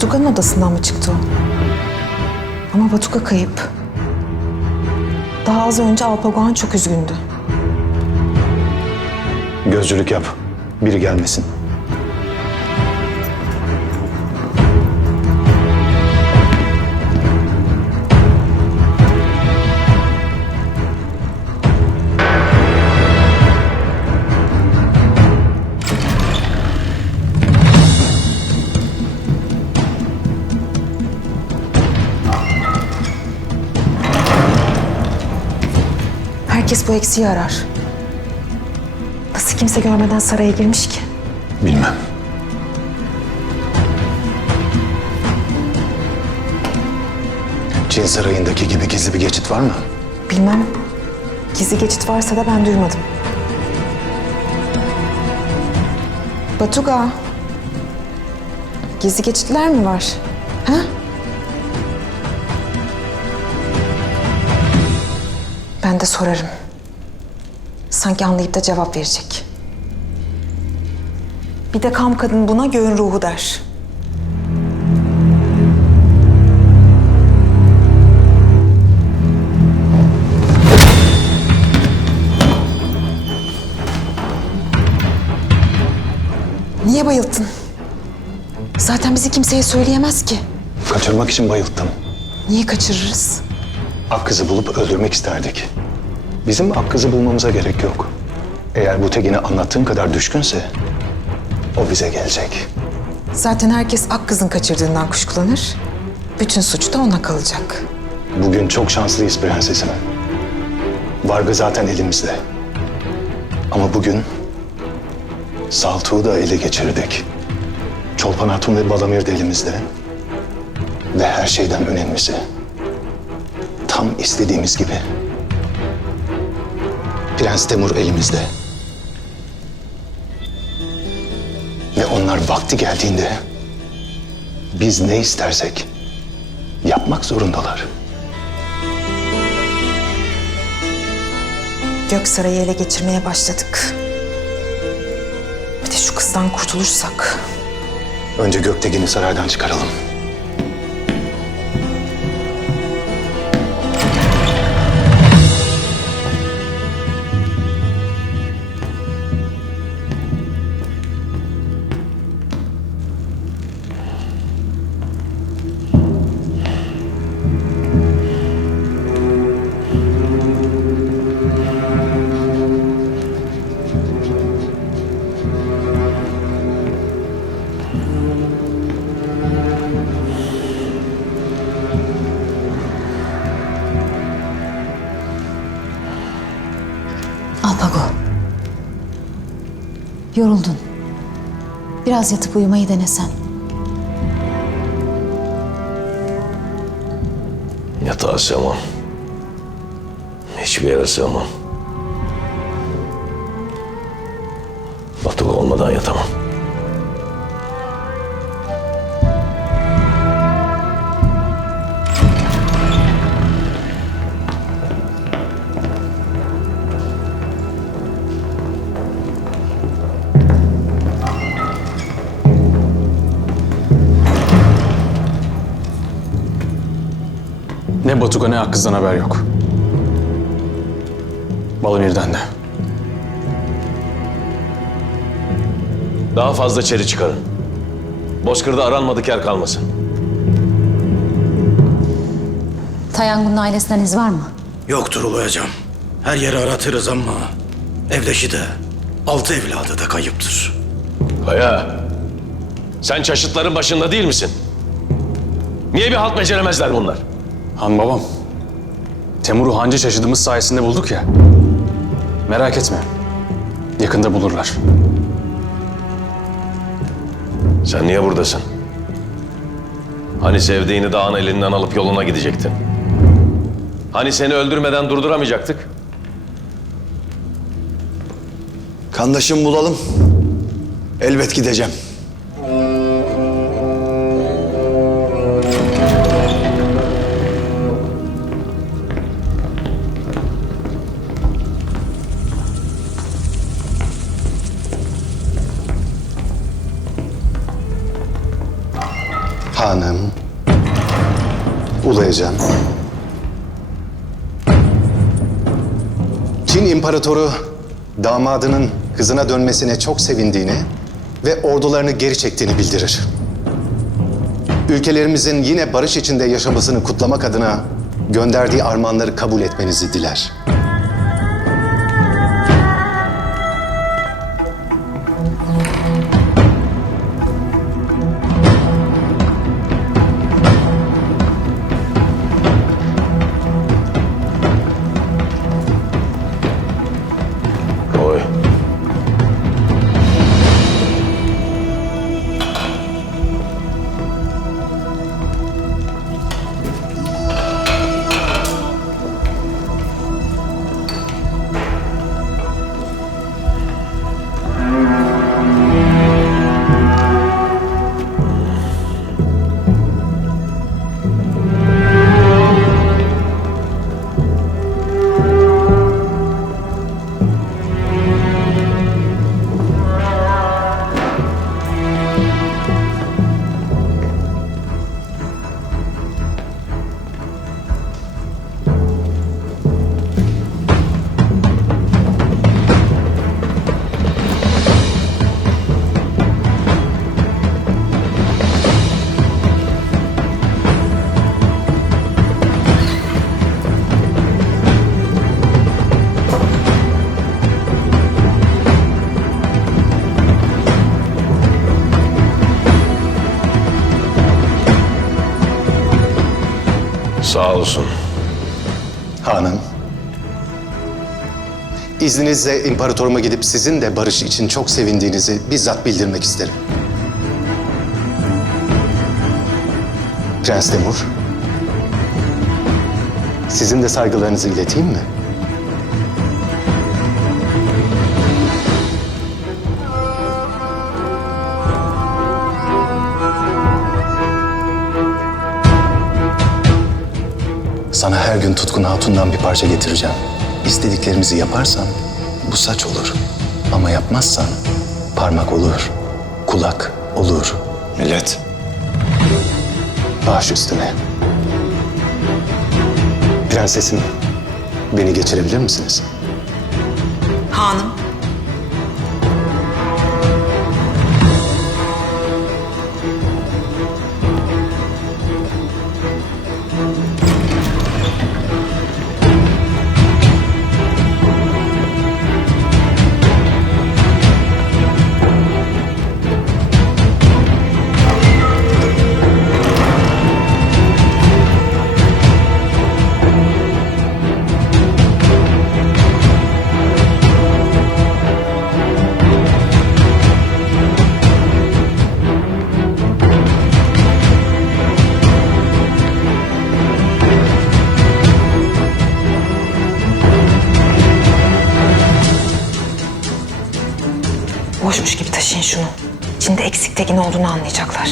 Batuka'nın odasından mı çıktı o? Ama Batuka kayıp. Daha az önce Alpagoan çok üzgündü. Gözcülük yap. Biri gelmesin. Herkes bu eksiği arar. Nasıl kimse görmeden saraya girmiş ki? Bilmem. Çin sarayındaki gibi gizli bir geçit var mı? Bilmem. Gizli geçit varsa da ben duymadım. Batuga. Gizli geçitler mi var? Ha? Ben de sorarım. Sanki anlayıp da cevap verecek. Bir de kam kadın buna göğün ruhu der. Niye bayılttın? Zaten bizi kimseye söyleyemez ki. Kaçırmak için bayılttım. Niye kaçırırız? Akkız'ı bulup öldürmek isterdik. Bizim Akkız'ı bulmamıza gerek yok. Eğer bu Tegin'e anlattığın kadar düşkünse o bize gelecek. Zaten herkes ak kızın kaçırdığından kuşkulanır. Bütün suç da ona kalacak. Bugün çok şanslıyız prensesim. Vargı zaten elimizde. Ama bugün Saltuğu da ele geçirdik. Çolpan Hatun ve Balamir de elimizde. Ve her şeyden önemlisi. Tam istediğimiz gibi. Prens Temur elimizde. Ve onlar vakti geldiğinde biz ne istersek yapmak zorundalar. Göksaray'ı ele geçirmeye başladık. Bir de şu kızdan kurtulursak. Önce Göktekin'i saraydan çıkaralım. Yoruldun. Biraz yatıp uyumayı denesen. Yatağa sığmam. Hiçbir yere sığmam. Batık olmadan yatamam. Ne Batuka ne Akkız'dan haber yok. Balamir'den de. Daha fazla çeri çıkarın. Bozkır'da aranmadık yer kalmasın. Tayangun'un ailesinden iz var mı? Yoktur ulayacağım. Her yeri aratırız ama evdeşi de altı evladı da kayıptır. Kaya, sen çaşıtların başında değil misin? Niye bir halt beceremezler bunlar? Han babam. Temur'u hancı şaşıdığımız sayesinde bulduk ya. Merak etme. Yakında bulurlar. Sen niye buradasın? Hani sevdiğini dağın elinden alıp yoluna gidecektin? Hani seni öldürmeden durduramayacaktık? Kandaşım bulalım. Elbet gideceğim. Çin İmparatoru damadının kızına dönmesine çok sevindiğini ve ordularını geri çektiğini bildirir. Ülkelerimizin yine barış içinde yaşamasını kutlamak adına gönderdiği armağanları kabul etmenizi diler. Sağ olsun. Hanım, izninizle imparatoruma gidip sizin de barış için çok sevindiğinizi bizzat bildirmek isterim. Prens Temur, sizin de saygılarınızı ileteyim mi? Sana her gün Tutkun Hatun'dan bir parça getireceğim. İstediklerimizi yaparsan bu saç olur. Ama yapmazsan parmak olur, kulak olur. Millet. Baş üstüne. Prensesim, beni geçirebilir misiniz? Hanım. Taşıyın şunu. İçinde eksik tekin olduğunu anlayacaklar.